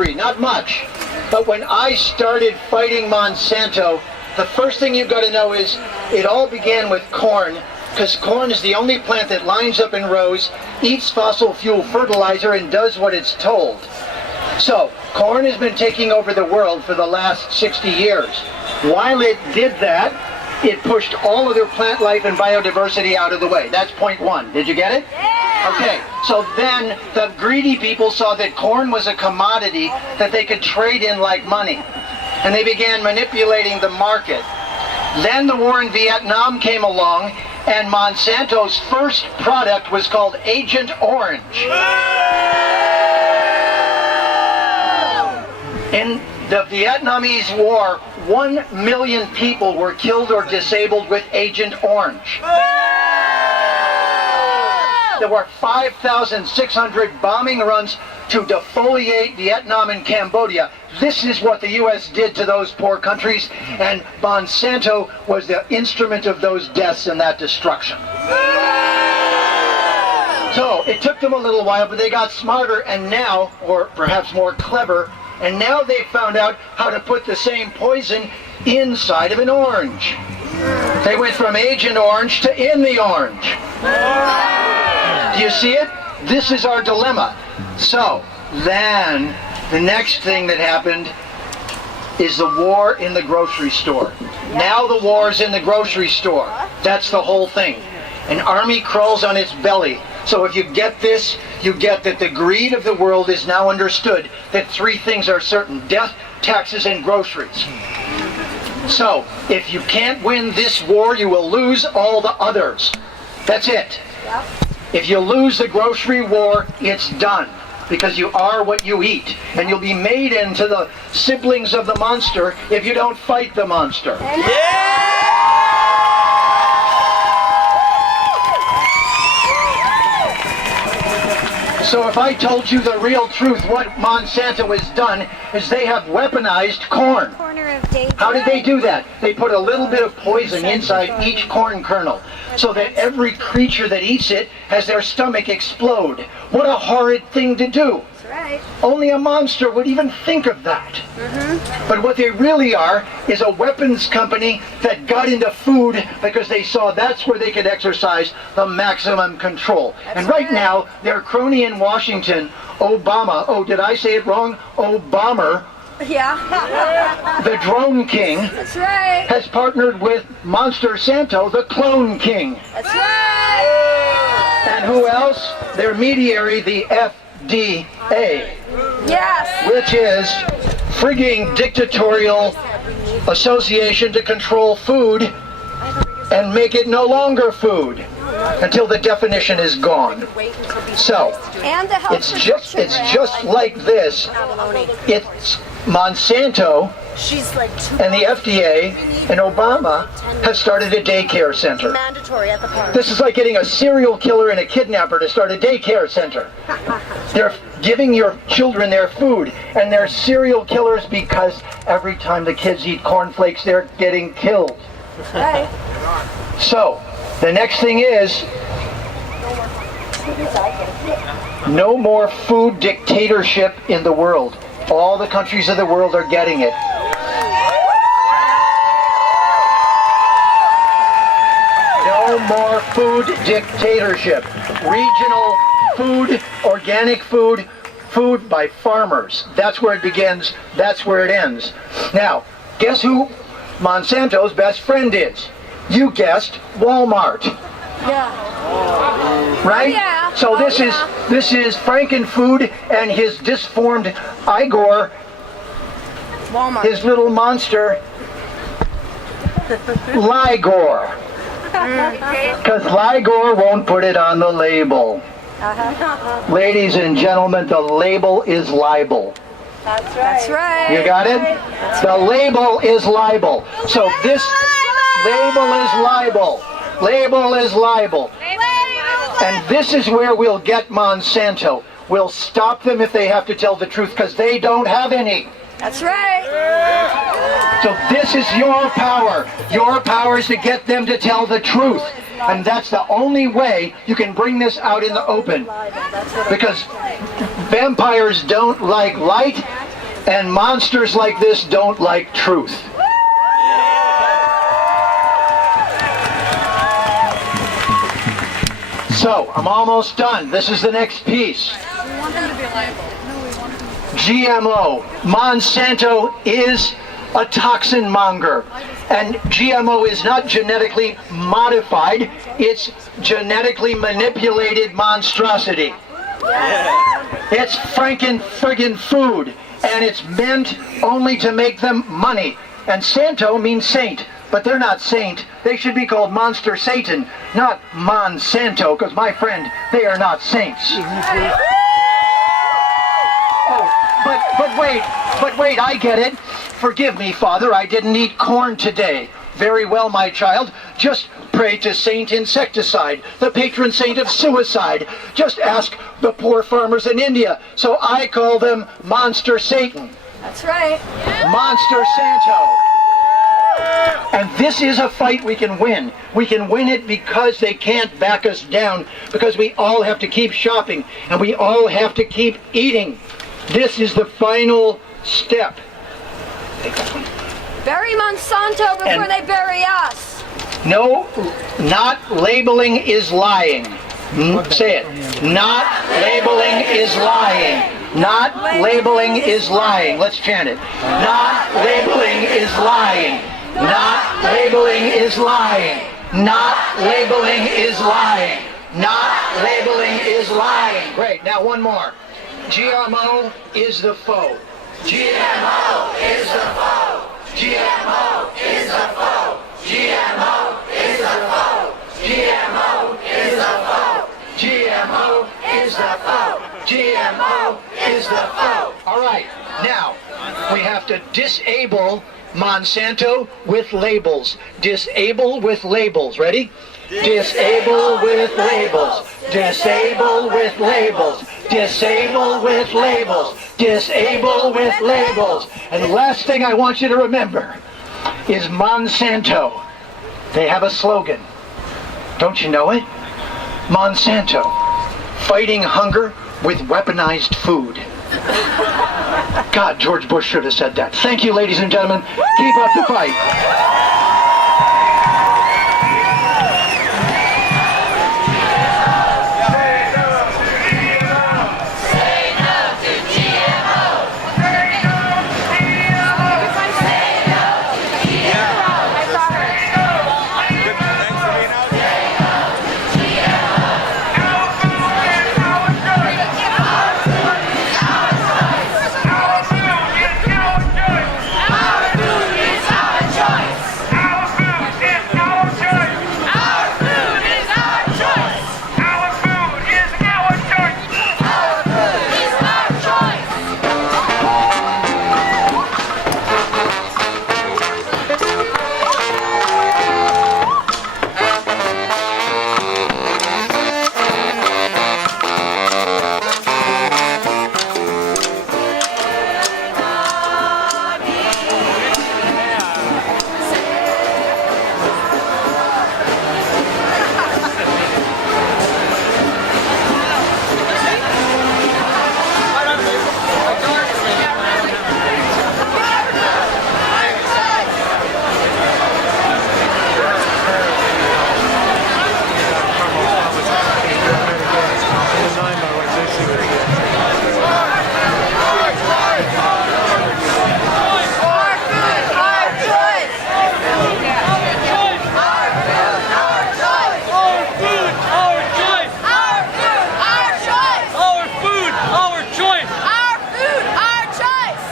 history, not much. But when I started fighting Monsanto, the first thing you've got to know is it all began with corn, because corn is the only plant that lines up in rows, eats fossil fuel fertilizer, and does what it's told. So, corn has been taking over the world for the last 60 years. While it did that, it pushed all other plant life and biodiversity out of the way. That's point one. Did you get it? Yeah. Okay, so then the greedy people saw that corn was a commodity that they could trade in like money. And they began manipulating the market. Then the war in Vietnam came along, and Monsanto's first product was called Agent Orange. In the Vietnamese War, 1 million people were killed or disabled with Agent Orange. There were 5,600 bombing runs to defoliate Vietnam and Cambodia. This is what the U.S. did to those poor countries, and Monsanto was the instrument of those deaths and that destruction. So it took them a little while, but they got smarter, and now, or perhaps more clever, and now they found out how to put the same poison inside of an orange. They went from Agent Orange to in the orange. Do you see it? This is our dilemma. So, then, the next thing that happened is the war in the grocery store. Now the war's in the grocery store. That's the whole thing. An army crawls on its belly. So if you get this, you get that the greed of the world is now understood, that three things are certain: death, taxes, and groceries. So, if you can't win this war, you will lose all the others. That's it. If you lose the grocery war, it's done. Because you are what you eat. And you'll be made into the siblings of the monster if you don't fight the monster. So if I told you the real truth, what Monsanto has done is they have weaponized corn. How did they do that? They put a little bit of poison inside each corn kernel, so that every creature that eats it has their stomach explode. What a horrid thing to do. That's right. Only a monster would even think of that. But what they really are is a weapons company that got into food because they saw that's where they could exercise the maximum control. And right now, their crony in Washington, Obama, oh, did I say it wrong? Obama, the drone king, That's right. has partnered with Monster Santo, the clone king. That's right. And who else? Their mediary, the FDA, Yes. which is frigging dictatorial association to control food and make it no longer food until the definition is gone. So And the health it's just like this. It's Monsanto and the FDA and Obama have started a daycare center. Mandatory at the park. This is like getting a serial killer and a kidnapper to start a daycare center. They're giving your children their food, and they're serial killers because every time the kids eat cornflakes, they're getting killed. Right. So, the next thing is, no more food dictatorship in the world. All the countries of the world are getting it. No more food dictatorship. Regional food, organic food, food by farmers. That's where it begins, that's where it ends. Now, guess who Monsanto's best friend is? You guessed, Walmart. Yeah. Right? Yeah. So this is Frankenfood and his disformed Igor, Walmart. his little monster, Ligor. Because Ligor won't put it on the label. Ladies and gentlemen, the label is libel. That's right. That's right. You got it? The label is libel. So this label is libel. Label is libel. And this is where we'll get Monsanto. We'll stop them if they have to tell the truth, because they don't have any. That's right. So this is your power. Your power is to get them to tell the truth. And that's the only way you can bring this out in the open. Because Vampires don't like light, and monsters like this don't like truth. So, I'm almost done. This is the next piece. We want them to be liable. No, we want them GMO. Monsanto is a toxin monger. And GMO is not genetically modified, it's genetically manipulated monstrosity. It's friggin' food, and it's meant only to make them money. And Santo means saint, but they're not saint. They should be called Monster Satan, not Monsanto, because my friend, they are not saints. Oh, but wait, I get it. Forgive me, Father, I didn't eat corn today. Very well, my child. Just pray to Saint Insecticide, the patron saint of suicide. Just ask the poor farmers in India. So I call them Monster Satan. That's right. Monster Santo. And this is a fight we can win. We can win it because they can't back us down, because we all have to keep shopping, and we all have to keep eating. This is the final step. Bury Monsanto before And- they bury us. No, not labeling is lying. Say it. Not labeling is lying. Not labeling is lying. Let's chant it. Not labeling is lying. Not labeling is lying. Not labeling is lying. Not labeling is lying. Great. Now one more. GMO is the foe. GMO is the foe. GMO is the foe. GMO is the foe. GMO is the foe. GMO is the foe. GMO is the foe. All right, now we have to disable Monsanto with labels. Disable with labels. Ready? Disable with labels. Disable with labels. Disable with labels. Disable with labels. And the last thing I want you to remember is Monsanto. They have a slogan. Don't you know it? Monsanto, fighting hunger with weaponized food. God, George Bush should have said that. Thank you, ladies and gentlemen. Keep up the fight.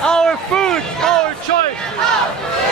Our food, our choice.